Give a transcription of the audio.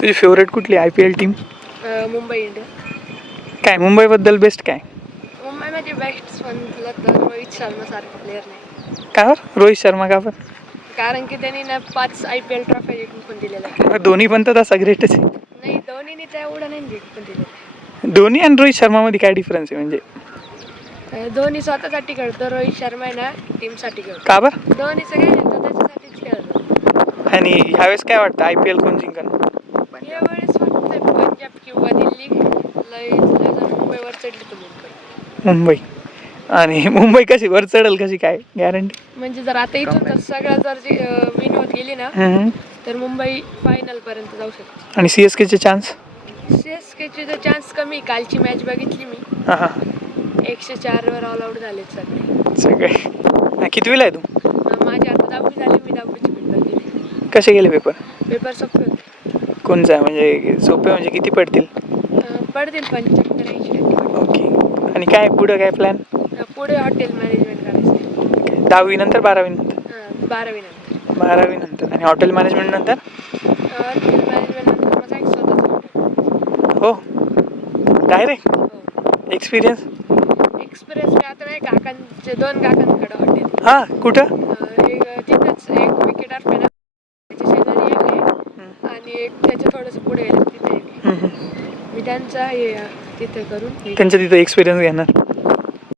तुझी फेवरेट कुठली IPL team? Mumbai Indian. काय मुंबईबद्दल बेस्ट काय? मुंबईमध्ये बेस्ट म्हटलं तर रोहित शर्मा सारखा प्लेअर नाही. का बरं रोहित शर्मा का बरं? कारण की त्यांनी ना 5 IPL ट्रॉफी जिंकून दिलेल्या आहेत. धोनी पण तर तसा ग्रेटच आहे. नाही, धोनीने त्या एवढं नाही जिंकून दिलेलं. धोनी आणि रोहित शर्मा मध्ये काय डिफरन्स आहे म्हणजे? धोनी स्वतःसाठी खेळतो, रोहित शर्मा आहे ना टीमसाठी खेळतो. का बरं? धोनी सगळे खेळतो त्याच्यासाठीच खेळतो. आणि ह्यावेळेस काय वाटतं IPL कोण जिंकल? पण यावेळेस वाटतंय पंजाब किंवा दिल्ली लय मुंबईवर चढली तर मुंबई. आणि मुंबई कशी वर चढल कशी काय गॅरंटी? म्हणजे जर आता इथून जर सगळं जर विन होत गेली ना तर मुंबई फायनल पर्यंत जाऊ शकते. आणि CSK चे चान्स? CSKचे तर चान्स कमी. कालची मॅच बघितली मी. 104 वर ऑल आउट झाले सगळे. कितवीला आहे तू? माझी आता 10वी झाली. मी 10वीचे पेपर दिले. कसे गेले पेपर? पेपर सोपे होते. कोणचा म्हणजे सोपे म्हणजे किती पडतील? पडतील 75-80. ओके. आणि काय पुढं काय प्लॅन? पुढे हॉटेल मॅनेजमेंट करायचं. 10वी नंतर 12वी नंतर? 12वी नंतर. 12वी नंतर. आणि हॉटेल मॅनेजमेंट नंतर? हॉटेल मॅनेजमेंट नंतर माझा एक स्वतःच हॉटेल. हो डायरेक्ट? एक्सपिरियन्स काय आता नाही. काकांचे 2 काकांकडे हॉटेल. हां कुठं? एक तिथंच एक विकेट आहे ना त्याच्या शेजारी एक आहे आणि एक त्याच्या थोडंसं पुढे गेलं तिथे एक. मी त्यांचा हे तिथे करून त्यांच्या तिथं एक्सपिरियन्स घेणार.